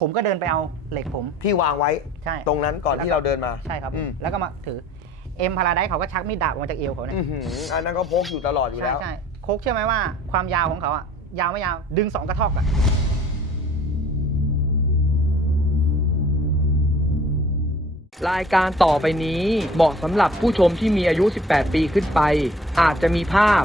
ผมก็เดินไปเอาเหล็กผมที่วางไว้ใช่ ตรงนั้นก่อนที่เราเดินมา ใช่ครับ อืม แล้วก็มาถือเอ็มพาราไดเขาก็ชักมีดดาบออกมาจากเอวเขาเนี่ยอื้อหืออันนั้นก็พกอยู่ตลอดอยู่ใช่แล้ว ใช่โคกเชื่อไหมว่าความยาวของเขาอะยาวไม่ยาวดึงสองกระทอกอะรายการต่อไปนี้เหมาะสำหรับผู้ชมที่มีอายุ 18 ปีขึ้นไป อาจจะมีภาพ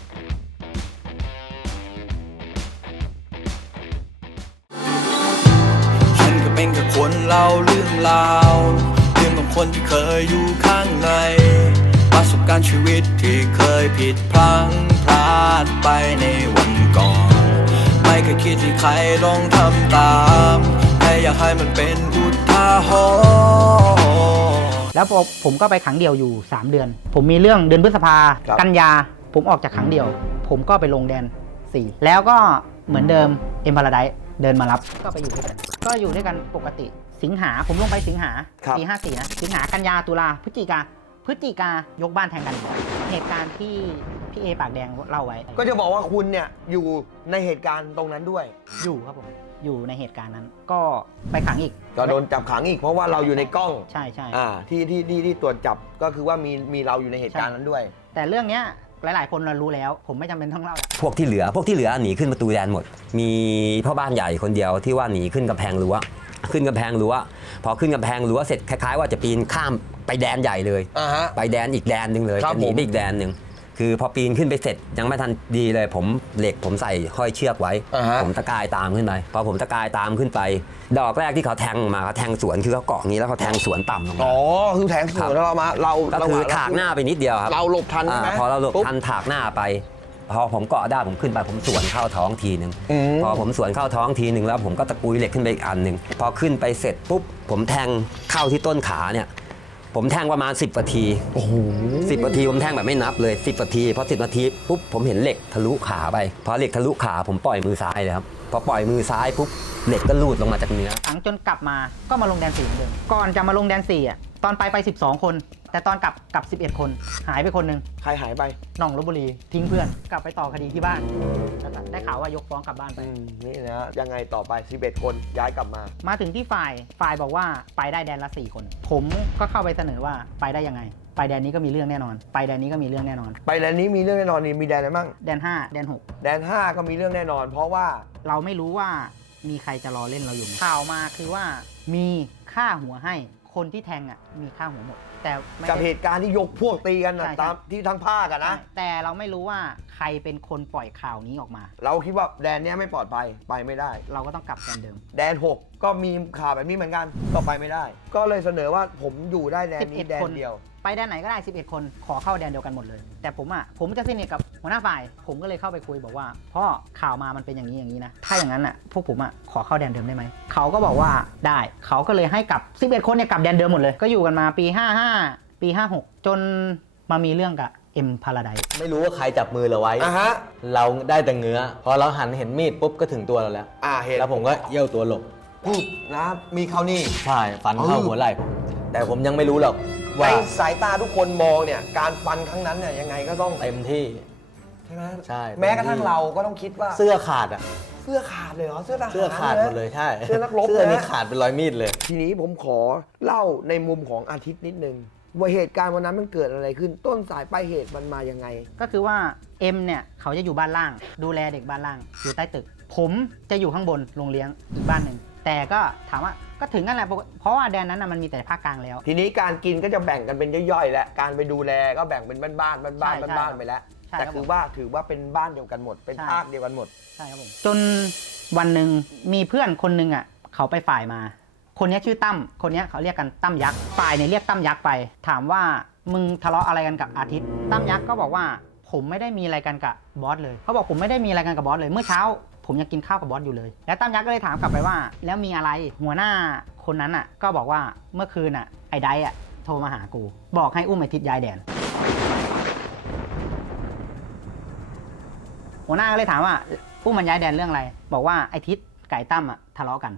เล่าเรื่องราวเรื่องของคนที่เคยอยู่ข้างใน ประสบการณ์ชีวิตที่เคยผิดพลั้งพลาดไปในวันก่อน ไม่เคยคิดที่ใครลองทำตามแค่อยากให้มันเป็นอุทาหรณ์แล้วพอผมก็ไปขังเดี่ยวอยู่ 3 เดือน ผมมีเรื่องเดือนพฤษภาครับ กันยา ผมออกจากขังเดี่ยว ผมก็ไปลงแดน 4 แล้วก็เหมือนเดิมเอ็มพาราไดเดินมารับ ก็ไปอยู่ด้วยกัน ก็อยู่ด้วยกันปกติ สิงหาผมลงไปสิงหาครับ ปีห้าสี่นะสิงหากันยาตุลาพฤศจิกาพฤศจิกายกบ้านแทงกันเหตุการณ์ที่พี่เอปากแดงเล่าไว้ก็จะบอกว่าคุณเนี่ยอยู่ในเหตุการณ์ตรงนั้นด้วย อยู่ครับผมอยู่ในเหตุการณ์นั้น ก็ไปขังอีกก็โดนจับขังอีกเพราะว่าเราอยู่ในกล้องใช่ใช่ อ่าที่ที่ที่ที่ตรวจจับก็คือว่ามีมีเราอยู่ในเหตุการณ์นั้นด้วย แต่เรื่องเนี้ยหลาย ๆ คนเรารู้แล้ว ผมไม่จำเป็นต้องเล่า พวกที่เหลือพวกที่เหลือหนีขึ้นประตูแดนหมด มีพ่อบ้านใหญ่คนเดียวที่ว่าหนีขึ้นกำแพงรั้ว ขึ้นกำแพงรั้วพอขึ้นกำแพงรั้วเสร็จคล้ายๆ ว่าจะปีนข้ามไปแดนใหญ่เลย อ่าฮะ ไปแดนอีกแดนหนึ่งเลยครับจะหนีผม ไปอีกแดนหนึ่งคือพอปีนขึ้นไปเสร็จยังไม่ทันดีเลย ผมเหล็กผมใส่ห้อยเชือกไว้ อ่าฮะ ผมตะกายตามขึ้นไปพอผมตะกายตามขึ้นไป ดอกแรกที่เขาแทงมาเขาแทงสวนคือเขาเกาะอย่างนี้แล้วเขาแทงสวนต่ำลงมา อ๋อคือแทงสครัวนบแล้วเรามาเราก็ระคือว่งถากหน้าไปนิดเดียวครับเราหลบทันใช่ไหมอาพอเราหลบปุ๊ทันถากหน้าไป พอผมเกาะได้ผมขึ้นไปผมสวนเข้าท้องทีหนึ่งอืมพอผมสวนเข้าท้องทีหนึ่งแล้วผมก็ตะกุยเหล็กขึ้นไปอีกอันหนึ่งพอขึ้นไปเสร็จปุ๊บผมแทงเข้าที่ต้นขาเนี่ย ผมแทงประมาณ 10นาทีโอ้โหสิบนาทีผมแทงแบบไม่นับเลย 10นาทีพอ10นาทีปุ๊บผมเห็นเหล็กทะลุขาไปพอเหล็กทะลุขาผมปล่อยมือซ้ายเลยครับพอปล่อยมือซ้ายปุ๊บเหล็กก็ลูดลงมาจากเนื้อขังจนกลับมาก็มาลงแดนสี่เหมือนเดิมก่อนจะมาลงแดนสี่อะตอนไปไป 12 คน แต่ตอนกลับกลับ 11 คน หายไปคนหนึ่งใครหายไปหน่องลบบุรี ทิ้งเพื่อน กลับไปต่อคดีที่บ้านแล้วก็ได้ข่าวว่ายกฟ้องกลับบ้านไป อืมนี่นะ ยังไงต่อไป 11 คนย้ายกลับมา มาถึงที่ฝ่าย ฝ่ายบอกว่าไปได้แดนละ 4 คน ผมก็เข้าไปเสนอว่าไปได้ยังไง ไปแดนนี้ก็มีเรื่องแน่นอน ไปแดนนี้ก็มีเรื่องแน่นอน ไปแดนนี้มีเรื่องแน่นอนนี่มีแดนอะไรบ้างแดน 5 แดน 6 แดน 5 ก็มีเรื่องแน่นอน เพราะว่าเราไม่รู้ว่ามีใครจะรอเล่นเราอยู่ไหมข่าวมาคือว่ามีค่าหัวให้ คนที่แทงอะมีค่าหัวหมด แต่ไม่กับได้ เหตุการณ์ที่ยกพวกตีกันนะใช่ใช่ ตามที่ทั้งภาคอะนะ แต่เราไม่รู้ว่าใครเป็นคนปล่อยข่าวนี้ออกมา เราคิดว่าแดนเนี้ยไม่ปลอดภัยไปไม่ได้ เราก็ต้องกลับแดนเดิม แดน 6 ก็มีข่าวแบบนี้เหมือนกันก็ไปไม่ได้ ก็เลยเสนอว่าผมอยู่ได้แดนนี้11แดนคน เดียว ไปแดนไหนก็ได้ 11 คนขอเข้าแดนเดียวกันหมดเลย แต่ผมอะผมจะสนิทกับหัวหน้าฝ่าย ผมก็เลยเข้าไปคุยบอกว่าพ่อข่าวมามันเป็นอย่างนี้อย่างนี้นะถ้าอย่างนั้นอะพวกผมอะขอเข้าแดนเดิมได้ไหมเขาก็บอกว่าได้เขาก็เลยให้กลับ 11 คนเนี่ยกลับแดนเดิมหมดเลย ก็อยู่กันมาปี 55 ปี 56 จนมามีเรื่องกับเอ็มพาราไดไม่รู้ว่าใครจับมือเราไว้ อะฮะ เราได้แต่เงื้อ พอเราหันเห็นมีดปุ๊บก็ถึงตัวเราแล้ว อ่าเห็นแล้วผมก็เอี้ยวตัวหลบปุ๊บนะมีเขานี่ ใช่ ฟันเข้าเออหัวไหล่ผมแต่ผมยังไม่รู้หรอก ในว่า สายตาทุกคนมองเนี่ย การฟันครั้งนั้นเนี่ยยังไงก็ต้องเต็มที่ ใช่ไหมใช่แม้กระทั่งเราก็ต้องคิดว่าเสื้อขาดอะ เสื้อขาดเลยเหรอเสื้อทหารเสื้อขาดหมดเลยใช่เสื้อนักรบเสื้อนี่นะ ขาดเป็นรอยมีดเลย ทีนี้ผมขอเล่าในมุมของอาทิตย์นิดนึง ว่าเหตุการณ์วันนั้นมันเกิดอะไรขึ้น ต้นสายปลายเหตุมันมายังไง ก็คือว่าเอ็มเนี่ยเขาจะอยู่บ้านล่าง ดูแลเด็กบ้านล่าง อยู่ใต้ตึก ผมจะอยู่ข้างบนโรงเลี้ยงอีกบ้านหนึ่ง แต่ก็ถามว่าก็ถึงกันแหละปกเพราะว่าแดนนั้นนะมันมีแต่ภาคกลางแล้ว ทีนี้การกินก็จะแบ่งกันเป็นย่อยๆ แล้ว การไปดูแลก็แบ่งเป็นบ้านๆ บ้านๆ ใช่บ้านใช่ๆไปแล้ว ใช่แต่ครับคือผมว่าถือว่าเป็นบ้านเดียวกันหมด เป็นใช่ ภาคเดียวกันหมด ใช่ครับผมจนวันหนึ่งมีเพื่อนคนหนึ่งอะเขาไปฝ่ายมา คนเนี้ยชื่อตั้มคนเนี้ยเขาเรียกกันตั้มยักษ์ฝ่ายเนี่ยเรียกตั้มยักษ์ไป ถามว่ามึงทะเลาะอะไรกันกับอาทิตย์ตั้มยักษ์ก็บอกว่าผมไม่ได้มีอะไรกันกับบอสเลยเขาบอกผมไม่ได้มีอะไรกันกับบอสเลยเมื่อเช้า ผมยังกินข้าวกับบอสอยู่เลย แล้วตั้มยักษ์ก็เลยถามกลับไปว่า แล้วมีอะไรหัวหน้าคนนั้นอะ ก็บอกว่าเมื่อคืนอะไอ้ไดอะโทรมาหากู บอกให้อุ้มไอ้ทิศย้ายแดน หัวหน้าก็เลยถามว่าอุ้มมันย้ายแดนเรื่องอะไร บอกว่าไอ้ทิศไก่ตั้มอะทะเลาะกัน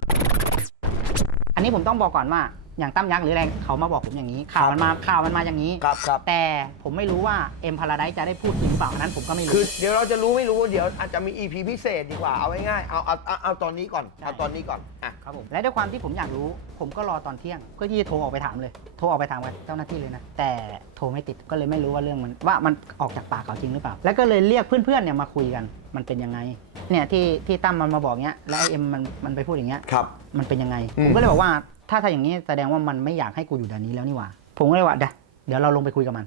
อันนี้ผมต้องบอกก่อนว่า อย่างตั้มยักษ์หรืออะไรเขามาบอกผมอย่างนี้ ข่าวมันมาข่าวมันมาอย่างนี้ ครับครับ แต่ผมไม่รู้ว่าเอ็มพาราไดจะได้พูดจริงหรือเปล่าอันนั้นผมก็ไม่รู้ คือเดี๋ยวเราจะรู้ไม่รู้เดี๋ยวอาจจะมี EP พิเศษดีกว่าเอาง่ายๆเอาเอาเอาเอาตอนนี้ก่อนเอาตอนนี้ก่อนอะครับผมและด้วยความที่ผมอยากรู้ ผมก็รอตอนเที่ยงเพื่อที่จะโทรออกไปถามเลย โทรออกไปถามกับเจ้าหน้าที่เลยนะ แต่โทรไม่ติดก็เลยไม่รู้ว่าเรื่องมันว่ามันออกจากปากเขาจริงหรือเปล่า แล้วก็เลยเรียกเพื่อนๆเนี่ยมาคุยกัน มันเป็นยังไง เนี่ยที่ที่ตั้มมันมาบอกเงี้ยแล้วไอเอ็มมันมันไปพูดอย่างเงี้ย ครับ มันเป็นยังไง อืมผมก็เลยบอกว่า ถ้าถ้าอย่างนี้แสดงว่ามันไม่อยากให้กูอยู่แดนนี้แล้วนี่หว่า ผมก็เลยว่าเดี๋ยวเดี๋ยวเราลงไปคุยกับมัน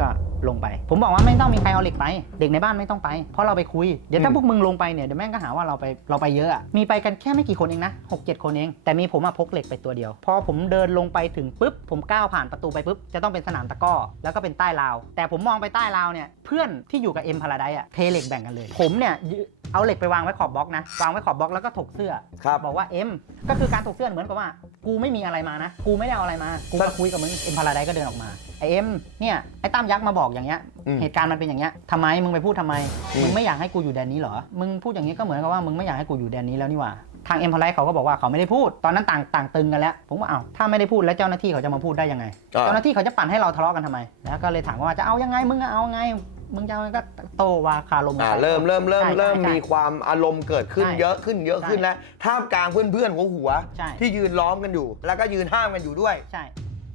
ก็ลงไป ผมบอกว่าไม่ต้องมีใครเอาเหล็กไป เด็กในบ้านไม่ต้องไป เพราะเราไปคุย เดี๋ยวถ้าอืมพวกมึงลงไปเนี่ยเดี๋ยวแม่งก็หาว่าเราไปเราไปเยอะอะมีไปกันแค่ไม่กี่คนเองนะหกเจ็ดคนเอง แต่มีผมอะพกเหล็กไปตัวเดียว พอผมเดินลงไปถึงปุ๊บ ผมก้าวผ่านประตูไปปุ๊บ จะต้องเป็นสนามตะกร้อ แล้วก็เป็นใต้ราว แต่ผมมองไปใต้ราวเนี่ย เพื่อนที่อยู่กับเอ็มพาราไดอะเทเหล็กแบ่งกันเลย ผมเนี่ยยื เอาเหล็กไปวางไว้ขอบบล็อกนะ วางไว้ขอบบล็อกแล้วก็ถกเสื้อ ครับบอกว่าเอ็มก็คือการถกเสื้อเหมือนกับว่า กูไม่มีอะไรมานะ กูไม่ได้เอาอะไรมา กูมาคุยกับมึง เอ็มพาราไดก็เดินออกมา ไอเอ็มเนี่ย ไอตั้มยักษ์มาบอกอย่างเงี้ย อืมเหตุการณ์มันเป็นอย่างเงี้ยทำไม มึงไปพูดทำไม อืม มึงไม่อยากให้กูอยู่แดนนี้เหรอ มึงพูดอย่างนี้ก็เหมือนกับว่ามึงไม่อยากให้กูอยู่แดนนี้แล้วนี่หว่า ทางเอ็มพาราไดเขาก็บอกว่าเขาไม่ได้พูด ตอนนั้นต่างต่างตึงกันแล้ว ผมว่าอ้าวถ้าไม่ได้พูดแล้วเจ้าหน้าที่เขาจะมาพูดได้ยังไง อ่า เจ้าหน้าที่เขาจะปั่นให้เราทะเลาะกันทำไม แล้วก็เลยถามว่าจะเอายังไง มึงอะเอาไง มึงจะเอาไงก็โตวาคารมกันอ่าไป เริ่มเริ่มเริ่มใช่เริ่มใช่มีความอารมณ์เกิดขึ้นใช่เยอะขึ้นเยอะขึ้นใช่แล้วท่ามกลางเพื่อนๆหัวหัวใช่ ที่ยืนล้อมกันอยู่ แล้วก็ยืนห้ามกันอยู่ด้วย ใช่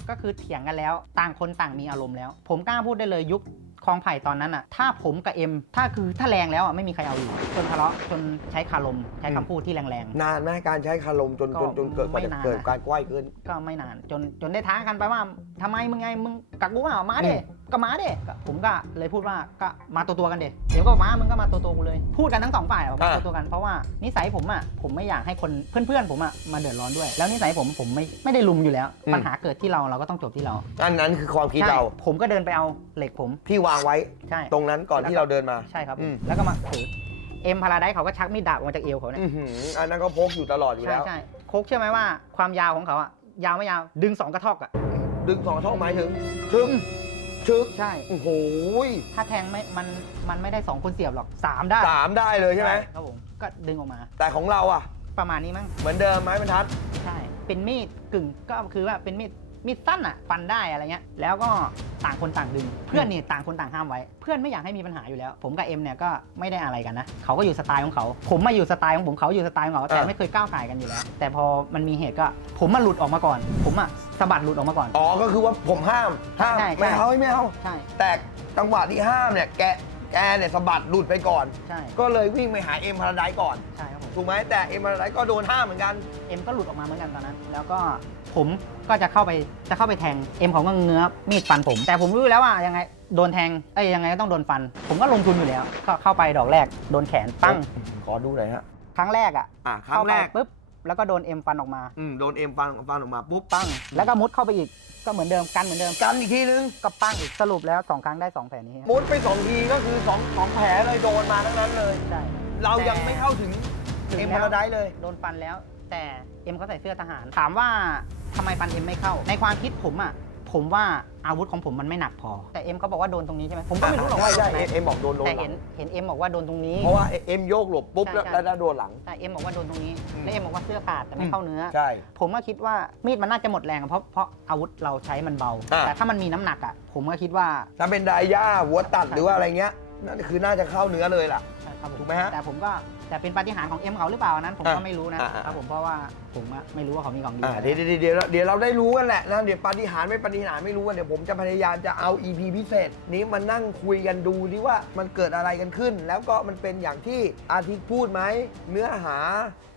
ก็คือเถียงกันแล้ว ต่างคนต่างมีอารมณ์แล้ว ผมกล้าพูดได้เลยยุค คลองไผ่ตอนนั้นอะ ถ้าผมกับเอ็ม ถ้าคือถ้าแรงแล้วอะไม่มีใครเอาอยู่จนทะเลาะจนใช้คารมใช้คำพูดที่แรง นานไหมการใช้คารมจนก็จนจนเกิดกว่าไม่จะนาน เกิดนะการกว้ายขึ้น ๆ ก็ไม่นานจนจนได้ท้ากันไปว่าทำไมมึงไงมึงกักกูเปล่ามาเด้อืมก็มาเด้ก็ผมก็เลยพูดว่าก็มาตัวตัวๆกันเด้เดี๋ยวก็มามึงก็มาตัวตัวๆกูเลย พูดกันทั้งสองฝ่ายอะมาตัวตัวๆกันเพราะว่านิสัยผมอะผมไม่อยากให้คนเพื่อนๆผมอะมาเดือดร้อนด้วย แล้วนิสัยผมผมไม่ไม่ได้ลุมอยู่แล้ว ปัญหาเกิดที่เราเราก็ต้องจบที่เราอันนั้นคือความคิดใช่เราผมก็เดินไปเอาเหล็กผม ที่วางไว้ ใช่ตรงนั้นก่อนที่เราเดินมาใช่ครับผมอืมแล้วก็มาถือเอ็มพาราไดเขาก็ชักมีดดาบออกมาจากเอวเขาเนี่ยอื้อหืออันนั้นก็พกอยู่ตลอดอยู่ใช่แล้ว ใช่โคกเชื่อไหมว่าความยาวของเขาอะยาวไม่ยาวดึงสองกระทอกอะดึงสองช่องไม้ถึงชึกชึกใช่ โอ้โหถ้าแทงไม่มันมันไม่ได้สองคนเสียบหรอกสามได้สามได้เลยใช่ไหมครับผมก็ดึงออกมา แต่ของเราอะ ประมาณนี้มั้ง เหมือนเดิมไม้บรรทัด ใช่ เป็นมีดกึ่งก็คือว่าเป็นมีด มีดสั้นอะฟันได้อะไรเงี้ยแล้วก็ต่างคนต่างดึง เพื่อนนี่ต่างคนต่างห้ามไว้ เพื่อนไม่อยากให้มีปัญหาอยู่แล้ว ผมกับเอ็มเนี่ยก็ไม่ได้อะไรกันนะเขาก็อยู่สไตล์ของเขา ผมมาอยู่สไตล์ของผมเขาอยู่สไตล์ของเขาแต่อ่าไม่เคยก้าวไก่ายกันอยู่แล้ว แต่พอมันมีเหตุก็ผมมาหลุดออกมาก่อน ผมอะสะบัดหลุดออกมาก่อน อ๋อ ก็คือว่าผมห้าม ห้ามใช่ใช่ไม่เอาไม่เอาใช่ แต่จังหวะที่ห้ามเนี่ยแกแกเนี่ยสะบัดหลุดไปก่อน ใช่ ก็เลยวิ่งไปหาเอ็มพาราไดก่อน ใช่ครับผม ถูกไหมแต่เอ็มพาราไดก็โดนห้ามเหมือนกัน เอ็มก็หลุดออกมาเหมือนกันตอนนั้น แล้วก็ผมก็จะเข้าไปจะเข้าไปแทงเอ็มเขาก็เงื้อมีดฟันผม แต่ผมรู้อยู่แล้วว่ายังไงโดนแทงเอ้ยยังไงก็ต้องโดนฟัน ผมก็ลงทุนอยู่แล้ว ก็เข้าไปดอกแรกโดนแขนปั้งขอดูหน่อยฮะครั้งแรกอะอะครั้เข้างไปแรกปุ๊บแล้วก็โดนเอ็มฟันออกมาอืมโดนเอ็มฟันฟันออกมาปุ๊บปั้ง แล้วก็มุดเข้าไปอีกก็เหมือนเดิมกันเหมือนเดิมกันอีกทีนึง ก็ปั้งอีกสรุปแล้วสองครั้งได้สองแผลนี้มุดไปสองทีก็คือสองสองแผลเลยโดนมาทั้งนั้นเลย ใช่ เรายังไม่เข้าถึง ถึงเอ็มแล้วพาราไดเลย โดนฟันแล้ว แต่เอ็มเขาใส่เสื้อทหาร ถามว่าทำไมฟันเอ็มไม่เข้า ในความคิดผมอะผมว่าอาวุธของผมมันไม่หนักพอ แต่เอ็มเขาบอกว่าโดนตรงนี้ใช่ไหมผมก็ไม่รู้หรอกว่าใช่โดนใช่ตรงไหนเอ็มบอกโดนโดนแต่หลัเห็นงเห็นเอ็มบอกว่าโดนตรงนี้ เพราะว่าเอ็มโยกหลบปุ๊บใช่แล้วใช่ แล้วโดนหลัง แต่เอ็มบอกว่าโดนตรงนี้อืม และเอ็มบอกว่าเสื้อขาดแต่ไม่เข้าเนื้อ ใช่ ผมก็คิดว่ามีดมันน่าจะหมดแรงอะเพราะเพราะอาวุธเราใช้มันเบา อ่า แต่ถ้ามันมีน้ำหนักอะผมก็คิดว่าถ้าเป็นไดย่าหัวตัดหรือว่าอะไรเงี้ยนั่นคือน่าจะเข้าเนื้อเลยล่ะ ใช่ครับผถูกไหมฮะ แต่ผมก็ แต่เป็นปาฏิหาริย์ของเอ็มเขาหรือเปล่าอันนั้นผมก็อะไม่รู้นะอะอะ ครับผมเพราะว่าผมอะไม่รู้ว่าเขามีของดีอ่าเดี๋ยวเดี๋ยวเดี๋ยวเดี๋ยวเราได้รู้กันแหละนะเดี๋ยวปาฏิหารย์ไม่ปาฏิหารย์ไม่รู้กันเดี๋ยวผมจะพยายามจะเอา EP พิเศษ นี้มานั่งคุยกันดูดิว่ามันเกิดอะไรกันขึ้น แล้วก็มันเป็นอย่างที่อาทิตย์พูดไหมเนื้อหา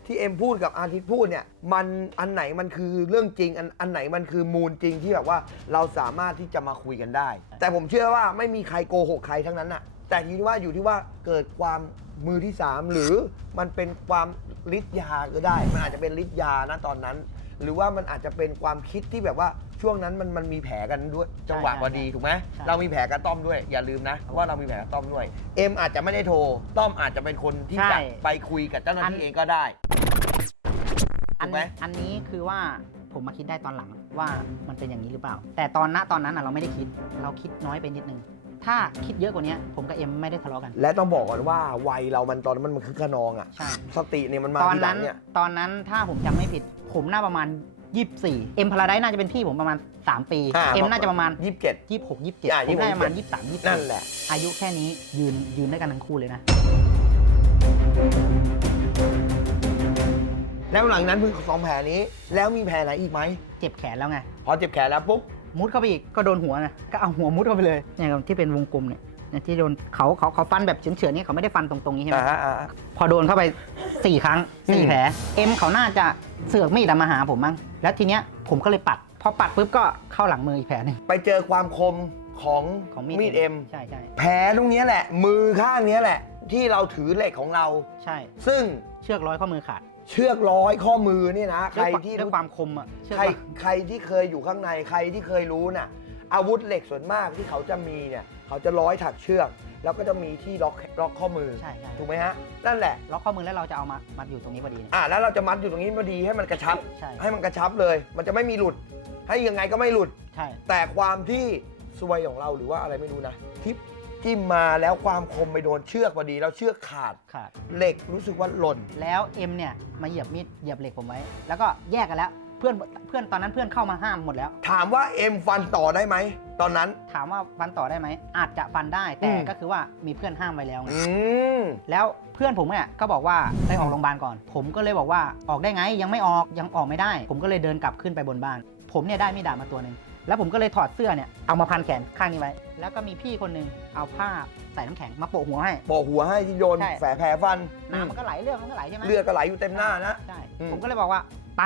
ที่เอ็มพูดกับอาทิตย์พูดเนี่ยมันอันไหนมันคือเรื่องจริงอันอันไหนมันคือมูลจริงที่แบบว่าเราสามารถที่จะมาคุยกันได้ แต่ผมเชื่อว่าไม่มีใครโกหกใครทั้งนั้นน่ะแต่ทีนี้ว่าอยู่ที่ว่าเกิดความ มือที่สามหรือมันเป็นความฤทธิ์ยาก็ได้ มันอาจจะเป็นฤทธิ์ยานะตอนนั้น หรือว่ามันอาจจะเป็นความคิดที่แบบว่าช่วงนั้นมันมันมีแผลกันด้วยจังหวะพอดีถูกไหมเรามีแผลกับต้อมด้วย อย่าลืมนะว่าเรามีแผลกับต้อมด้วย เอ็มอาจจะไม่ได้โทรต้อมอาจจะเป็นคนที่จะไปคุยกับเจ้าหน้าที่เองก็ได้ อัถูนกไหม นี้อันนี้คือว่าผมมาคิดได้ตอนหลังว่ามันเป็นอย่างนี้หรือเปล่า แต่ตอนณตอนนั้นอะเราไม่ได้คิด เราคิดน้อยไปนิดนึง ถ้าคิดเยอะกว่านี้ผมกับเอ็มไม่ได้ทะเลาะกัน และต้องบอกก่อนว่าวัยเรามันตอนนั้นมันคือขนองอะ ใช่ สติเนี่ยมันมาตอนทีหลันั้นงเนี่ย ตอนนั้นถ้าผมจำไม่ผิด ผมน่าประมาณ 24 เอ็มพาราไดน่าจะเป็นพี่ผมประมาณ 3 ปี อ่า เอ็มน่าจะประมาณ ยี่สิบเจ็ด 26 27อ่าผมน่าจะประมาณ26 23 24นั่นแหละ อายุแค่นี้ยืนยืนด้วยกันทั้งคู่เลยนะ แล้วหลังนั้นเพิ่งสองแผลนี้ แล้วมีแผลไหนอีกไหมเจ็บแขนแล้วไง พอเจ็บแขนแล้วปุ๊บ มุดเข้าไปอีกก็โดนหัวนะก็เอาหัวมุดเข้าไปเลยเนี่ยครับที่เป็นวงกลมเนี่ยเนี่ยที่โดนเขาเขาเขาฟันแบบเฉือนๆนี่เขาไม่ได้ฟันตรงๆนี้ใช่ไหมอ่าอ่าพอโดนเข้าไป4ครั้งอืม4แผลเอ็มเขาน่าจะเสือกมีดมาหาผมมั้งแล้วทีเนี้ยผมก็เลยปัด พอปัดปุ๊บก็เข้าหลังมืออีกแผลหนึงไปเจอความคมของของมีมีดดเอ็ม ใช่ใช่แผลตรงเนี้ยแหละ มือข้างเนี้ยแหละ ที่เราถือเหล็กของเรา ใช่ ซึ่งเชือกร้อยข้อมือขาด เชือกร้อยข้อมือเนี่ยนะ ใครที่ด้วยรู้ความคมอะเชือกใครว่าใครที่เคยอยู่ข้างในใครที่เคยรู้น่ะ อาวุธเหล็กส่วนมากที่เขาจะมีเนี่ย เขาจะร้อยถักเชือก แล้วก็จะมีที่ล็อกล็อกข้อมือ ใช่ใช่ถูกไหมฮะ นั่นแหละ ล็อกข้อมือแล้วเราจะเอามามาอยู่ตรงนี้พอดีเนี่ยอะแล้วเราจะมัดอยู่ตรงนี้พอดีให้มันกระชับ ใช่ให้มันกระชับเลย มันจะไม่มีหลุด ให้ยังไงก็ไม่หลุด ใช่แต่ความที่ซวยของเราหรือว่าอะไรไม่รู้นะทิป จิ้มมาแล้วความคมไปโดนเชือกพอดีแล้วเชือกขาดขาดเหล็กรู้สึกว่าหล่น แล้วเอ็มเนี่ยมาเหยียบมีดเหยียบเหล็กผมไว้ แล้วก็แยกกันแล้ว เพื่อนเพื่อนตอนนั้นเพื่อนเข้ามาห้ามหมดแล้ว ถามว่าเอ็มฟันต่อได้ไหม ตอนนั้น ถามว่าฟันต่อได้ไหม อาจจะฟันได้แต่อืม ก็คือว่ามีเพื่อนห้ามไว้แล้วไง อืม แล้วเพื่อนผมเนี่ยก็บอกว่าไปออกโรงพยาบาลก่อน ผมก็เลยบอกว่าออกได้ไงยังไม่ออกยังออกไม่ได้ ผมก็เลยเดินกลับขึ้นไปบนบ้าน ผมเนี่ยได้มีดดาบมาตัวหนึ่ง แล้วผมก็เลยถอดเสื้อเนี่ยเอามาพันแขนข้างนี้ไว้ แล้วก็มีพี่คนหนึงเอาผ้าใส่น้ำแข็งมาโปะหัวให้ โปะหัวให้ที่โดนใช่แผลแผลฟันน้ำมันก็ไหลเลือดมันก็ไหลใช่ไหมเลือดก็ไหลอยู่เต็มหน้านะ ใช่อืม ผมก็เลยบอกว่าไป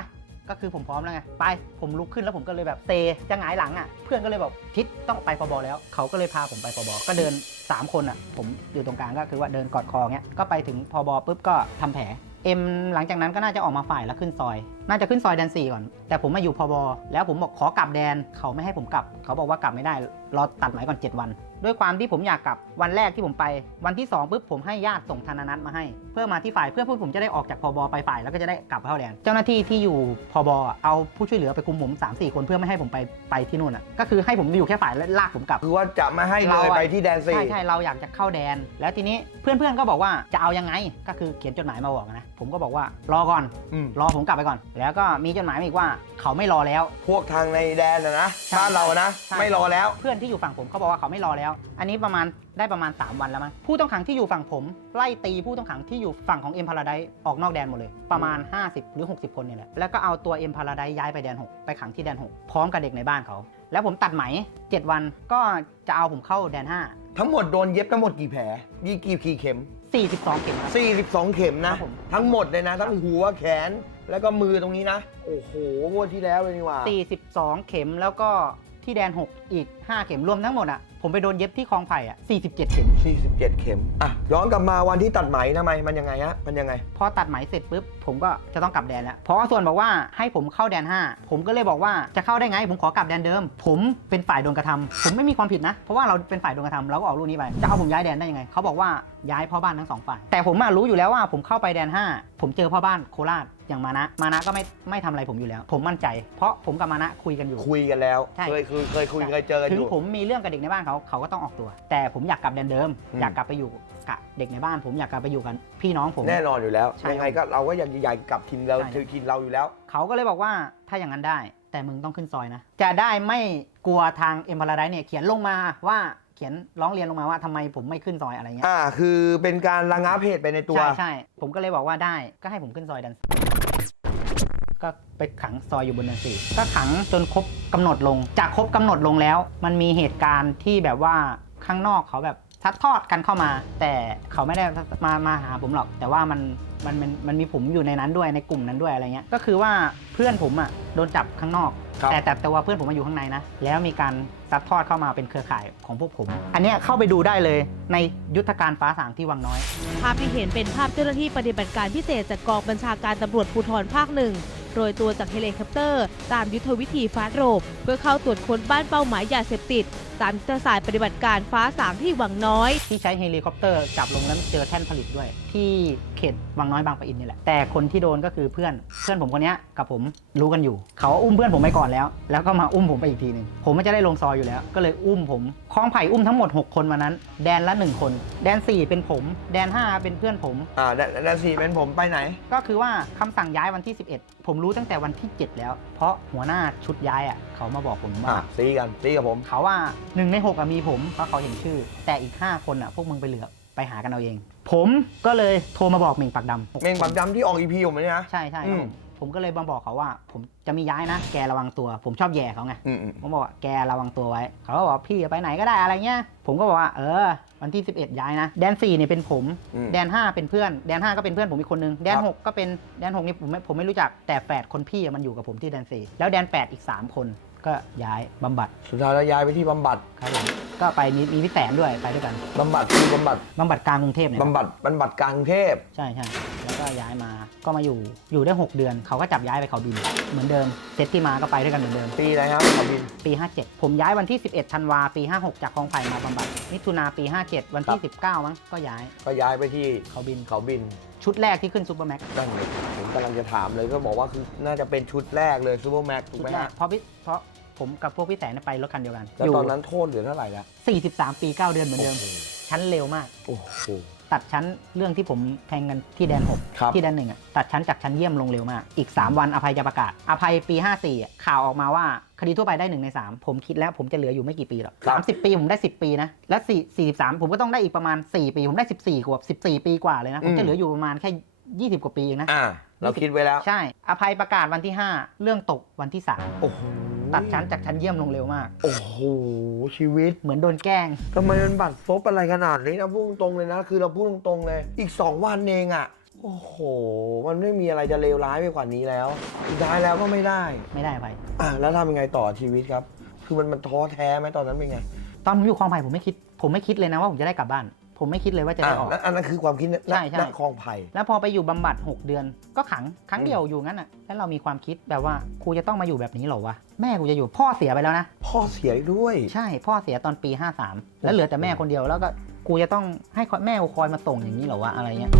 ก็คือผมพร้อมแล้วไงไปผมลุกขึ้นแล้วผมก็เลยแบบเซจะหงายหลังอะเพื่อนก็เลยบอกทิศต้องไปพบแล้ว เขาก็เลยพาผมไปพบก็เดิน 3 คนอะผมอยู่ตรงกลางก็คือว่าเดินกอดคอเงี้ยก็ไปถึงพบปุ๊บก็ทำแผล เอ็มหลังจากนั้นก็น่าจะออกมาฝ่ายแล้วขึ้นซอย น่าจะขึ้นซอยแดนสี่ก่อน แต่ผมมาอยู่พบแล้วผมบอกขอกลับแดนเขาไม่ให้ผมกลับ เขาบอกว่ากลับไม่ได้รอตัดหมายก่อน 7 วัน ด้วยความที่ผมอยากกลับวันแรกที่ผมไป วันที่2ปุ๊บผมให้ญาติส่งธนานัทมาให้ เพื่อมาที่ฝ่ายเพื่อพวกผมจะได้ออกจากพบไปฝ่ายแล้วก็จะได้กลับเข้าแดนเจ้าหน้าที่ที่อยู่พบอะเอาผู้ช่วยเหลือไปคุมผม3 4 คนเพื่อไม่ให้ผมไปไปที่นู่นอะก็คือให้ผมอยู่แค่ฝ่ายและลากผมกลับ คือว่าจะไม่ให้เลเรายอะไปที่แดนซีใช่ใช่เราอยากจะเข้าแดน แล้วทีนี้เพื่อนๆก็บอกว่าจะเอายังไงก็คือเขียนจดหมายมาบอกนะผมก็บอกว่ารอก่อนอืมรอผมกลับไปก่อน แล้วก็มีจดหมายมาอีกว่าเขาไม่รอแล้ว พวกทางในแดนนะนะใช่บ้านเรานะใช่ไม่รอแล้วเพื่อนที่อยู่ฝั่งผมเขาบอกว่าเขาไม่รอแล้วอันนี้ประมาณได้ประมาณ 3 วันแล้วมั้งผู้ต้องขังที่อยู่ฝั่งผม ไล่ตีผู้ต้องขังที่อยู่ฝั่งของเอ็มพาราไดออกนอกแดนหมดเลย ประมาณ 50 หรือ 60 คนเนี่ยแหละแล้วก็เอาตัวเอ็มพาราไดย้ายไปแดน 6 ไปขังที่แดน 6 พร้อมกับเด็กในบ้านเขา แล้วผมตัดไหม 7 วันก็จะเอาผมเข้าแดนทั้งหมดโดนเย็บทั้งหมดกี่แผลยี่กี่กี่เข็ม5 42 เข็มครับ 42 เข็มนะ ครับผม ทั้งหมดเลยนะ ทั้งหัวแขนแล้วก็มือตรงนี้นะ โอ้โหงวดที่แล้วเลยนี่หว่า 42 เข็มแล้วก็ที่แดน 6 อีก 5 เข็มรวมทั้งหมดอะผมไปโดนเย็บที่คลองไผ่อะ47 เข็ม 47 เข็ม อะ ย้อนกลับมาวันที่ตัดไหมทำไม มันยังไงฮะ มันยังไง พอตัดไหมเสร็จปุ๊บ ผมก็จะต้องกลับแดนแล้วเพราะว่าส่วนบอกว่าให้ผมเข้าแดน 5 ผมก็เลยบอกว่าจะเข้าได้ไง ผมขอกลับแดนเดิม ผมเป็นฝ่ายโดนกระทำผมไม่มีความผิดนะ เพราะว่าเราเป็นฝ่ายโดนกระทำเราก็ออกลูกนี้ไปจะเอาผมย้ายแดนได้ยังไงเขาบอกว่าย้ายพ่อบ้านทั้งสองฝ่ายแต่ผมอะรู้อยู่แล้วว่าผมเข้าไปแดน 5 ผมเจอพ่อบ้านโคราชอย่างมานะมานะก็ไม่ไม่ทำอะไรผมอยู่แล้ว ผมมั่นใจ เพราะผมกับมานะคุยกันอยู่ คุยกันแล้ว ใช่ เคยคุยเคยคุยเคยเจอกันถึองยู่ ผมมีเรื่องกับเด็กในบ้านเขาเขาก็ต้องออกตัว แต่ผมอยากกลับแดนเดิม อืม อยากกลับไปอยู่กับเด็กในบ้าน ผมอยากกลับไปอยู่กับพี่น้องผม แน่นอนอยู่แล้วใช่ยังไงก็เราก็ยังใหญ่กับทีมเราใช่ถือทีมเราอยู่แล้ว เขาก็เลยบอกว่าถ้าอย่างนั้นได้ แต่มึงต้องขึ้นซอยนะ จะได้ไม่กลัวทางเอ็มพาราไดเนี่ยเขียนลงมาว่าเขียนร้องเรียนลงมาว่าทำไมผมไม่ขึ้นซอยอะไรเงี้ยอ่า คือเป็นการระงับเหตุไปในตัว ใช่ใช่ผมก็เลยบอกว่าได้ก็ให้ผมขึ้นซอยดัน ก็ไปขังซอยอยู่บนดันสี่ก็ขังจนครบกำหนดลง จากครบกำหนดลงแล้ว มันมีเหตุการณ์ที่แบบว่าข้างนอกเขาแบบซัดทอดกันเข้ามา แต่เขาไม่ได้มามาหาผมหรอก แต่ว่ามันมันมันมันมีผมอยู่ในนั้นด้วยในกลุ่มนั้นด้วยอะไรเงี้ยก็คือว่าเพื่อนผมอะโดนจับข้างนอก ครับ แต่แต่ตัวเพื่อนผมมาอยู่ข้างในนะแล้วมีการซัดทอดเข้ามาเป็นเครือข่ายของพวกผม อันเนี้ยเข้าไปดูได้เลยในยุทธการฟ้าสางที่วังน้อย ภาพที่เห็นเป็นภาพเจ้าหน้าที่ปฏิบัติการพิเศษจากกองบัญชาการตำรวจภูธรภาคหนึ่ง โรยตัวจากเฮลิค เตอร์ ตามยุทธวิธีฟาสโรบ เพื่อเข้าตรวจค้นบ้านเป้าหมายยาเสพติด ตามยุทธศาสตร์ปฏิบัติการฟ้าสางที่วังน้อย ที่ใช้เฮลิคอปเตอร์จับลงแล้วเจอแท่นผลิตด้วย ที่เขตวังน้อยบางปะอินนี่แหละแต่คนที่โดนก็คือเพื่อนเพื่อนผมคนเนี้ยกับผมรู้กันอยู่ เขาอุ้มเพื่อนผมไปก่อนแล้ว แล้วก็มาอุ้มผมไปอีกทีหนึ่งผมมันจะได้ลงซอยอยู่แล้ว ก็เลยอุ้มผมคลองไผ่อุ้มทั้งหมด 6 คนมานั้น แดนละ 1 คน แดน 4 เป็นผม แดน 5 เป็นเพื่อนผม อ่าแดนแดนสี่เป็นผมไปไหน ก็คือว่าคำสั่งย้ายวันที่ 11 ผมรู้ตั้งแต่วันที่ 7 แล้วเพราะหัวหน้าชุดย้ายอะเขามาบอกผมอะว่าซีกันซีกับผมเขาว่าหนึ่งในหกอะมีผมเพราะเขาเห็นชื่อ แต่อีก 5 คนอะพวกมึงไปเหลือไปหากันเอาเอง ผมก็เลยโทรมาบอกเหม่งปากดำเมงปักดำที่ออกอีพีผมเนี่ยนะ ใช่ใช่อืครับม ผม ผมก็เลยมาบอกเขาว่า ผมจะมีย้ายนะ แกระวังตัว ผมชอบแย่เขาไง อืมอืมผมบอกว่าแกระวังตัวไว้ เขาก็บอกว่าพี่ไปไหนก็ได้อะไรเงี้ย ผมก็บอกว่าเออ วันที่ 11 ย้ายนะ แดน4เนี่ยเป็นผม อืม แดน 5 เป็นเพื่อน แดน 5 ก็เป็นเพื่อนผมอีกคนนึง แดน ครับ 6 ก็เป็น แดน6นี่ผมไม่ผมไม่รู้จัก แต่แฝดคนพี่อะมันอยู่กับผมที่แดน 4 แล้วแดน 8 อีก 3 คน ก็ย้ายบำบัดสุดท้ายแล้วย้ายไปที่บำบัดครับผมก็ไปมีมีพี่แสนด้วยไปด้วยกันบำบัดคือบำบัดบำบัดกลางกรุงเทพเนี่ยบำบัดบำบัดกลางกรุงเทพ ใช่ใช่แล้ว ก็ย้ายมา ก็มาอยู่ อยู่ได้ 6 เดือน เขาก็จับย้ายไปเขาบิน เหมือนเดิม เซตที่มาก็ไปด้วยกันเหมือนเดิม ปีอะไรครับขอบิน ปี 57 ผมย้ายวันที่ 11ธันวาปี 56 จากคลองไผ่มาบำบัด มิถุนาปี 57 วันที่ 19 มั้ง ก็ย้าย ก็ย้ายไปที่เขาบิน เขาบิน ชุดแรกที่ขึ้นซูเปอร์แม็กซ์นั่นเลยผมกำลังจะถามเลยก็บอกว่าคือน่าจะเป็นชุดแรกเลยซูเปอร์แม็กถูกชุดไหมแรกฮะเพราะพี่เพราะผมกับพวกพี่แสนเนยไปรถคันเดียวกันแล้วอยู่ตอนนั้นโทษเหลือเท่าไหร่แล้ว43 ปี 9 เดือนเหมือนเดิม ชั้นเร็วมาก โอ้โห ตัดชั้นเรื่องที่ผมแทงกันที่แดนครับ6ที่แดนหนึ่งอะตัดชั้นจากชั้นเยี่ยมลงเร็วมาก อีก 3 วันอภัยจะประกาศ อภัยปี 54อะข่าวออกมาว่าคดีทั่วไปได้1ใน 3 ผมคิดแล้วผมจะเหลืออยู่ไม่กี่ปีหรอก30ปีผมได้ 10 ปีนะ และ4 43ผมก็ต้องได้อีกประมาณ 4 ปี ผมได้ 14กว่า14 ปีกว่าเลยนะ ผมจะเหลืออยู่ประมาณแค่ 20 กว่าปีเองนะอ่าเราคิดไว้แล้วใช่ อภัยประกาศวันที่ 5 เรื่องตกวันที่โอ้โห3 ตัดชั้นจากชั้นเยี่ยมลงเร็วมาก โอ้โหชีวิตเหมือนโดนแกล้ง ทำไมมันบัตรซบอะไรขนาดนี้นะพูดตรงๆเลยนะ คือเราพูดตรงๆเลย อีก 2 วันเองอะ่ะ โอ้โห มันไม่มีอะไรจะเลวร้ายไปกว่านี้แล้วสุดท้ายแล้วก็ไม่ได้ไม่ได้อภัยอะแล้วทำยังไงต่อชีวิตครับ คือมันมันท้อแท้ไหมตอนนั้นเป็นไง ตอนผมอยู่คลองไผ่ผมไม่คิด ผมไม่คิดเลยนะว่าผมจะได้กลับบ้าน ผมไม่คิดเลยว่าจะได้อะออกแล้วอันนั้นคือความคิดณใช่ใช่ ณคลองไผ่แล้วพอไปอยู่บำบัด 6 เดือน ก็ขังครั้งเดียวอยู่งั้นอะแล้วเรามีความคิดแบบว่าครูจะต้องมาอยู่แบบนี้เหรอวะแม่กูจะอยู่พ่อเสียไปแล้วนะ พ่อเสียด้วย ใช่ พ่อเสียตอนปี 53 แล้วเหลือแต่แม่คนเดียวแล้วก็กูจะต้องให้แม่กูคอยมาส่งอย่างนี้เหรอวะอะไรเงี้ย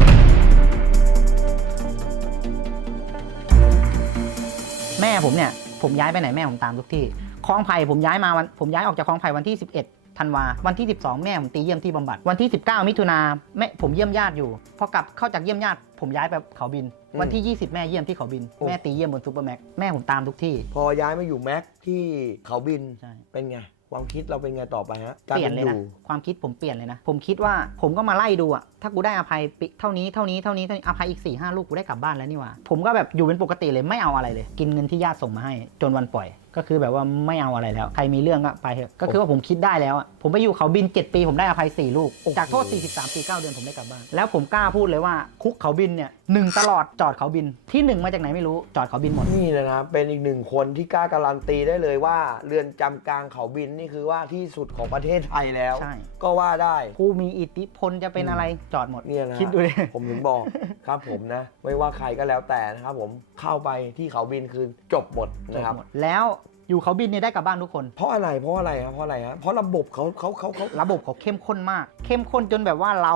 แม่ผมเนี่ย ผมย้ายไปไหนแม่ผมตามทุกที่คลองไผ่ผมย้ายมาวันผมย้ายออกจากคลองไผ่วันที่ 11 ธันวา วันที่ 12 แม่ผมตีเยี่ยมที่บำบัด วันที่ 19 มิถุนาแม่ผมเยี่ยมญาติอยู่ พอกลับเข้าจากเยี่ยมญาติ ผมย้ายไปเขาบินอืมวันที่ 20 แม่เยี่ยมที่เขาบินโอ้แม่ตีเยี่ยมบนซูเปอร์แม็กซ์แม่ผมตามทุกที่ พอย้ายมาอยู่แม็กที่เขาบินใช่เป็นไง ความคิดเราเป็นไงต่อไปฮะ เปลี่ยนเลยนะอความคิดผมเปลี่ยนเลยนะ ผมคิดว่าผมก็มาไล่ดูอะ ถ้ากูได้อภัยปิเท่านี้เท่านี้เท่านี้เท่านี้อภัยอีก4ี่ห้าลูกกูได้กลับบ้านแล้วนี่หว่าผมก็แบบอยู่เป็นปกติเลยไม่เอาอะไรเลย กินเงินที่ญาติส่งมาให้จนวันปล่อย ก็คือแบบว่าไม่เอาอะไรแล้ว ใครมีเรื่องก็ไปเถอะก็คือว่าผมคิดได้แล้วอะผมไปอยู่เขาบิน 7 ปี ผมได้อภัย 4 ลูก จากโทษ 43 ปี 9 เดือนผมได้กลับบ้านแล้วผมกล้าพูดเลยว่าคุกเขาบินเนี่ยหนึ่งตลอดจอดเขาบินที่หนึ่งมาจากไหนไม่รู้จอดเขาบินหมด นี่เลยนะเป็นอีกหนึ่งคนที่กล้าการันตีได้เลยว่า เรือนจำกลางเขาบินนี่คือว่าที่สุดของประเทศไทยแล้ว ใช่ ก็ว่าได้ผู้มีอิทธิพลจะเป็นอะไรจอดหมดเนี่ยนะคิดดูดิผมถึงบอกครับผมนะ ไม่ว่าใครก็แล้วแต่นะครับผมเข้าไปที่เขาบินคือจบหมดจนะครับหมดแล้วอยู่เขาบินเนี่ยได้กลับบ้านทุกคน เพราะอะไรเพราะอะไรครับเพราะอะไรฮะเพราะระบบเขาเขาเขาเขาระบบเขาเข้มข้นมาก เข้มข้นจนแบบว่าเรา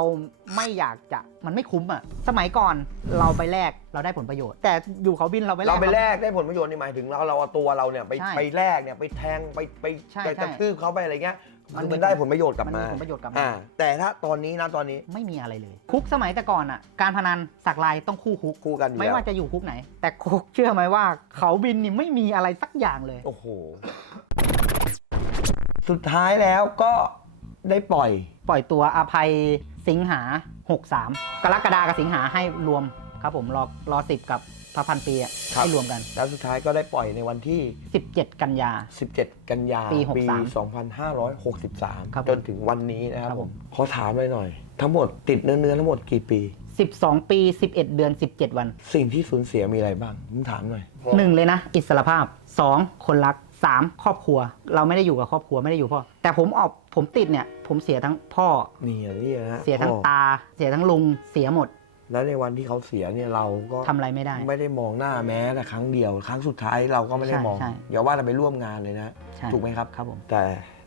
ไม่อยากจะมันไม่คุ้มอะสมัยก่อนเราไปแลกเราได้ผลประโยชน์ แต่อยู่เขาบินเราไปแลกเราไปแลกได้ผลประโยชน์นี่หมายถึงเราเราเอาตัวเราเนี่ยไปใช่ไปแลกเนี่ยไปแทงไปไปใช่ไปใช่กระทืบเขาไปอะไรเงี้ย มันคือมีมันได้ผลประโยชน์กลับมันมามีผลประโยชน์กลับมา อ่าแต่ถ้าตอนนี้นะตอนนี้ไม่มีอะไรเลย คุกสมัยแต่ก่อนอะ การพนันสักลายต้องคู่คุก คู่กันอยู่ไม่แล้วว่าจะอยู่คุกไหน แต่คุกเชื่อไหมว่าเขาบินนี่ไม่มีอะไรสักอย่างเลย โอ้โห สุดท้ายแล้วก็ได้ปล่อย ปล่อยตัวอภัยสิงหา 63 กรกฎากับสิงหาให้รวมครับผมรอรอสิบกับ พระพันปีอะครับ ให้รวมกัน แล้วสุดท้ายก็ได้ปล่อยในวันที่ 17 กันยา 17 กันยาปีปี63 2563 ครับผมจนถึงวันนี้นะครับครับผผม มขอถามเลยหน่อย ทั้งหมดติดเนื้อเนื้อทั้งหมดกี่ปี 12 ปี 11 เดือน 17 วัน สิ่งที่สูญเสียมีอะไรบ้างผมถามหน่อยหนึ่งเลยนะ อิสรภาพ 2 คนรัก 3 ครอบครัว เราไม่ได้อยู่กับครอบครัวไม่ได้อยู่พ่อ แต่ผมออกผมติดเนี่ย ผมเสียทั้งพ่อ นี่อย่างนี้นะฮะเสียทั้งพ่อตา เสียทั้งลุง เสียหมด แล้วในวันที่เขาเสียเนี่ยเราก็ทำอะไรไม่ได้ ไม่ได้มองหน้าแม้แต่ครั้งเดียว ครั้งสุดท้ายเราก็ไม่ได้ใช่มองใช่ อย่าว่าแต่ไปร่วมงานเลยนะ ใช่ถูกไหมครับ ครับผม แต่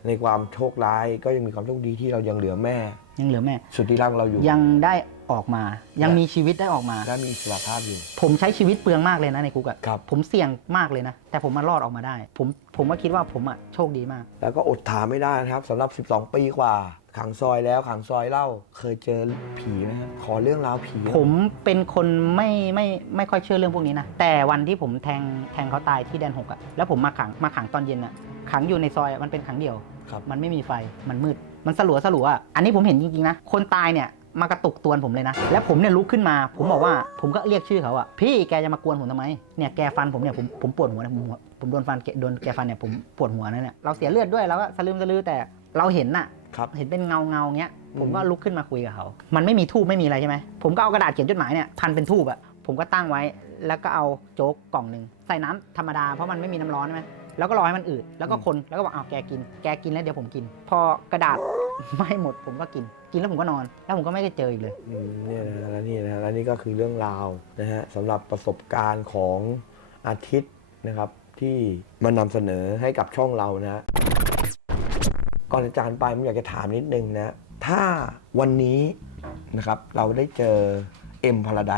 ในความโชคร้ายก็ยังมีความโชคดีที่เรายังเหลือแม่ ยังเหลือแม่ สุดที่รักเราอยู่ ยังได้ออกมา ยังมีชีวิตได้ออกมา และมีอิสระภาพอยู่ ผมใช้ชีวิตเปลืองมากเลยนะในคุกอะครับ ผมเสี่ยงมากเลยนะ แต่ผมมารอดออกมาได้ ผมผมว่าคิดว่าผมอะโชคดีมาก แล้วก็อดถามไม่ได้นะครับสำหรับ 12 ปีกว่า ขังซอยแล้วขังซอยเล่าเคยเจอผีไหมครับขอเรื่องราวผีผมเป็นคนไม่ไม่ไม่ค่อยเชื่อเรื่องพวกนี้นะ แต่วันที่ผมแทงแทงเขาตายที่แดนหกอะแล้วผมมาขังมาขังตอนเย็นอะขังอยู่ในซอยอะมันเป็นขังเดียว ครับมันไม่มีไฟ มันมืด มันสลัวสลัวอะอันนี้ผมเห็นจริงๆนะ คนตายเนี่ยมากระตุกตวนผมเลยนะ แล้วผมเนี่ยลุกขึ้นมา ผมบอกว่า ผมก็เรียกชื่อเขาอะพี่แกจะมากวนผมทำไม เนี่ยแกฟันผมเนี่ยผมผมปวดหัวนะผมหัวผมโดนฟันแกโดนแกฟันเนี่ยผมปวดหัวนะเนี่ย เราเสียเลือดด้วยเราก็สลืมสลือแต่เราเห็นน่ะ ครับ เห็นเป็นเงาเงาๆเงี้ย ผมก็อืมลุกขึ้นมาคุยกับเขา มันไม่มีทูบไม่มีอะไรใช่ไหม ผมก็เอากระดาษเขียนจดหมายเนี่ยพันเป็นทูบอะผมก็ตั้งไว้ แล้วก็เอาโจ๊กกล่องหนึ่งใส่น้ำธรรมดาเพราะมันไม่มีน้ำร้อนใช่ไหมแล้วก็รอให้มันอืด แล้วก็คน แล้วก็บอกเอาแกกิน แกกินแล้วเดี๋ยวผมกิน พอกระดาษไม่หมดผมก็กิน กินแล้วผมก็นอน แล้วผมก็ไม่ได้เจออีกเลยอืมเนี่ยนะแล้วนี่นะแล้วนี่ก็คือเรื่องราวนะฮะสำหรับประสบการณ์ของอาทิตย์นะครับที่มานำเสนอให้กับช่องเรานะฮะ ก่อนอาจารย์ไปผมอยากจะถามนิดนึงนะ ถ้าวันนี้นะครับเราได้เจอเอ็มพาราได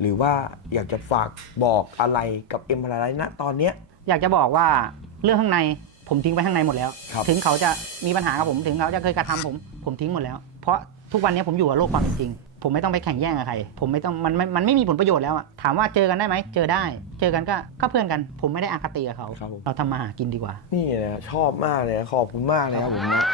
หรือว่าอยากจะฝากบอกอะไรกับเอ็มพาราไดณตอนเนี้ย อยากจะบอกว่าเรื่องข้างในผมทิ้งไปข้างในหมดแล้ว ครับ ถึงเขาจะมีปัญหากับผมถึงเขาจะเคยกระทำผมผมทิ้งหมดแล้ว เพราะทุกวันนี้ผมอยู่กับโลกความเป็นจริง ผมไม่ต้องไปแข่งแย่งกับใคร ผมไม่ต้องมันมันมันไม่มีผลประโยชน์แล้วอะถามว่าเจอกันได้ไหมเจอได้ เจอกันก็ก็เพื่อนกัน ผมไม่ได้อาคติกับเขา ครับผม เราทำมาหากินดีกว่า นี่นะชอบมากเลยนะขอบคุณมากเลยครับผมนะ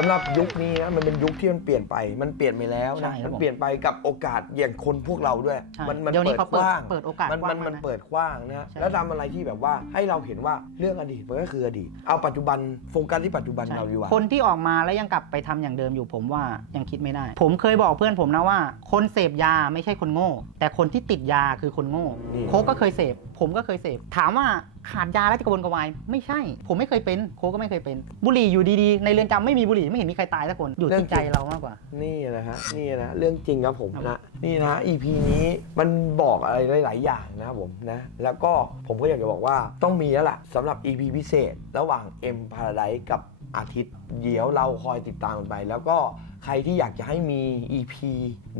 สำหรับยุคนี้นะมันเป็นยุคที่มันเปลี่ยนไป มันเปลี่ยนไปแล้วใช่นะครับมันผมเปลี่ยนไปกับโอกาสอย่างคนพวกเราด้วย ใช่มัมันเดี๋ยวนี้เปิดเขากเปิดว้างเปิดโอกาสมันกว้างมันมากมันนะเปิดกว้างนะใช่แล้วทำอะไรที่แบบว่าให้เราเห็นว่าเรื่องอดีตมันก็คืออดีต เอาปัจจุบันโฟกัสที่ปัจจุบันใช่เราดีกว่า คนที่ออกมาแล้วยังกลับไปทำอย่างเดิมอยู่ผมว่ายังคิดไม่ได้ ผมเคยบอกเพื่อนผมนะว่า คนเสพยาไม่ใช่คนโง่ แต่คนที่ติดยาคือคนโง่นี่ โค้กก็เคยเสพ ผมก็เคยเสพ ถามว่า ขาดยาแล้วจะกระวนกระวายไม่ใช่ ผมไม่เคยเป็นโค้กก็ไม่เคยเป็น บุหรี่อยู่ดีๆ ในเรือนจำไม่มีบุหรี่ไม่เห็นมีใครตายสักคนอยู่ที่ใจเรามากกว่า นี่นะฮะนี่นะเรื่องจริงครับผมนะนี่นะ EP นี้มันบอกอะไรหลาย ๆ อย่างนะครับผมนะแล้วก็ผมก็อยากจะบอกว่าต้องมีแล้วล่ะสำหรับ EP พิเศษ ระหว่าง M Paradise กับอาทิตย์ เดี๋ยวเราคอยติดตามกันไป แล้วก็ใครที่อยากจะให้มี EP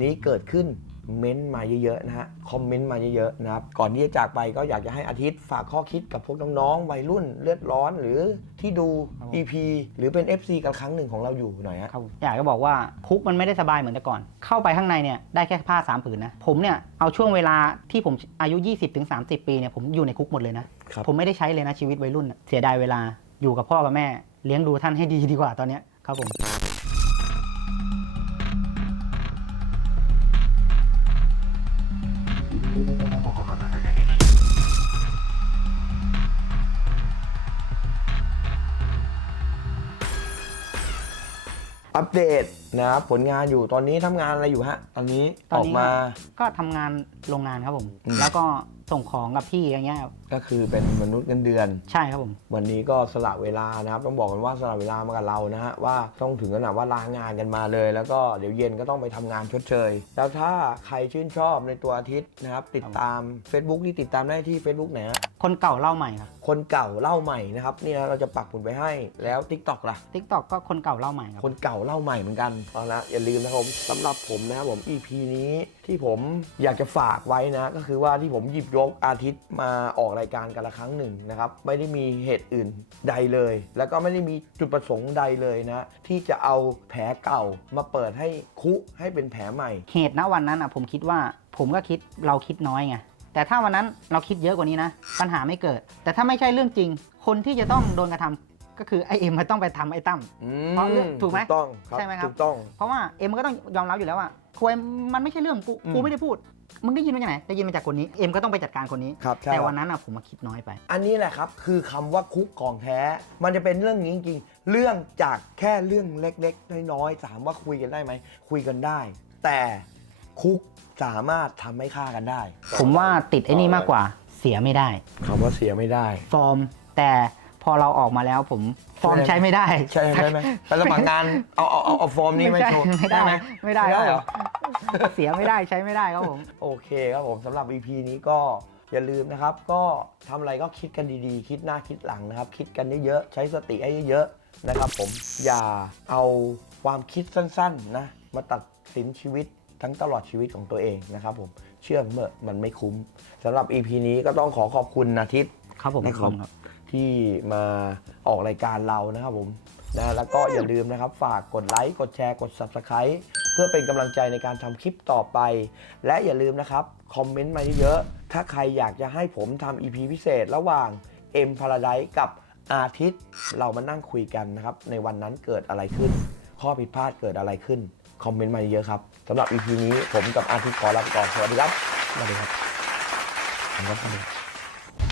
นี้เกิดขึ้น เม้นต์มาเยอะๆนะฮะคอมเมนต์มาเยอะๆนะครับก่อนที่จะจากไปก็อยากจะให้อาทิตย์ฝากข้อคิดกับพวกน้องๆวัยรุ่นเลือดร้อนหรือที่ดูครับผม EP หรือเป็น FC กันครั้งหนึ่งของเราอยู่หน่อยฮะครับอยากจะบอกว่าคุกมันไม่ได้สบายเหมือนแต่ก่อน เข้าไปข้างในเนี่ยได้แค่ผ้าสามผืนนะผมเนี่ยเอาช่วงเวลาที่ผมอายุ 20-30 ปีเนี่ยผมอยู่ในคุกหมดเลยนะ ครับผมไม่ได้ใช้เลยนะชีวิตวัยรุ่นน่ะเสียดายเวลาอยู่กับพ่อกับแม่ เลี้ยงดูท่านให้ดีดีกว่าตอนเนี้ยครับผม อัปเดตนะครับผลงานอยู่ตอนนี้ทำงานอะไรอยู่ฮะ ตอนนี้ตอนออกนี้มา ก็ทำงานโรงงานครับผม อืม แล้วก็ส่งของกับพี่อย่างเงี้ยครับก็คือเป็นมนุษย์เงินเดือน ใช่ครับผม วันนี้ก็สละเวลานะครับ ต้องบอกกันว่าสละเวลามากับเรานะฮะว่าต้องถึงขนาดว่าลางานกันมาเลย แล้วก็เดี๋ยวเย็นก็ต้องไปทำงานชดเชย แล้วถ้าใครชื่นชอบในตัวอาทิตย์นะครับ ติดตาม Facebook ที่ติดตามได้ที่ Facebook ไหนฮะคนเก่าเล่าใหม่ครับคนเก่าเล่าใหม่นะครับเนี่ยเราจะปักหมุดไปให้แล้ว TikTok ล่ะ ทิกตอกก็คนเก่าเล่าใหม่ครับคนเก่าเล่าใหม่เหมือนกันเอาละอย่าลืมนะครับผมสำหรับผมนะครับผม EP นี้ที่ผมอยากจะฝากไว้นะ ก็คือว่าที่ผมหยิบยกอาทิตย์มาออกรายการกันละครั้งหนึ่งนะครับ ไม่ได้มีเหตุอื่นใดเลย แล้วก็ไม่ได้มีจุดประสงค์ใดเลยนะ ที่จะเอาแผลเก่ามาเปิดให้คุให้เป็นแผลใหม่ เหตุณวันนั้นอะผมคิดว่าผมก็คิดเราคิดน้อยไงแต่ถ้าวันนั้นเราคิดเยอะกว่านี้นะ ปัญหาไม่เกิด แต่ถ้าไม่ใช่เรื่องจริง คนที่จะต้องโดนกระทำ ก็คือไอเอ็มมันต้องไปทำไอ้ตั้ม เพราะเรื่องถูกไหมต้องครับใช่ไหมครับ ถูกต้อง เพราะว่าเอ็มมันก็ต้องยอมรับอยู่แล้วว่าควยมันไม่ใช่เรื่องกูอืม กูไม่ได้พูด มึงได้ยินมาจากไหนได้ยินมาจากคนนี้เอ็มก็ต้องไปจัดการคนนี้ ครับใช่แต่ครับวันนั้นอะผมมาคิดน้อยไป อันนี้แหละครับ คือคำว่าคุกของแท้ มันจะเป็นเรื่องนี้จริงๆเรื่องจากแค่เรื่องเล็กๆ น้อยๆถามว่าคุยกันได้ไหม คุยกันได้ แต่คุกสามารถทำให้ฆ่ากันได้ผมว่าติดไอ้นี่มากกว่าเสียไม่ได้ คำว่าเสียไม่ได้ ฟอร์ม แต่ พอเราออกมาแล้วผมฟอร์มใช้ไม่ได้ ใช่ใช่ไหมไปสมัครงานเอาเอาเอาเอาฟอร์มนี้ไม่มาใช่โชว์ไม่ได้ไหมไม่ได้ไม่คได้รับเหผรอมเสียไม่ได้ใช้ไม่ได้ครับผม โอเคครับผมสำหรับ EP นี้ก็อย่าลืมนะครับ ก็ทำอะไรก็คิดกันดีๆ คิดหน้าคิดหลังนะครับ คิดกันเยอะๆใช้สติให้เยอะๆนะครับ ผมอย่าเอาความคิดสั้นๆนะมาตัดสินชีวิตทั้งตลอดชีวิตของตัวเองนะครับ ผมเชื่อเมื่อะมันไม่คุ้มสำหรับ EP นี้ก็ต้องขอขอบคุณนาทิตครับผมนะครับ ที่มาออกรายการเรานะครับผมนะแล้วก็อย่าลืมนะครับ ฝากกดไลค์กดแชร์กด Subscribe เพื่อเป็นกำลังใจในการทำคลิปต่อไป และอย่าลืมนะครับ คอมเมนต์มาเยอะๆถ้าใครอยากจะให้ผมทำ EP พิเศษระหว่าง M Paradise กับอาทิตย์ เรามานั่งคุยกันนะครับ ในวันนั้นเกิดอะไรขึ้น ข้อผิดพลาดเกิดอะไรขึ้น คอมเมนต์มาเยอะๆครับสำหรับ EP นี้ผมกับอาทิตย์ขอลาไปก่อนสวัสดีครับสวัสดีครับสวัสดี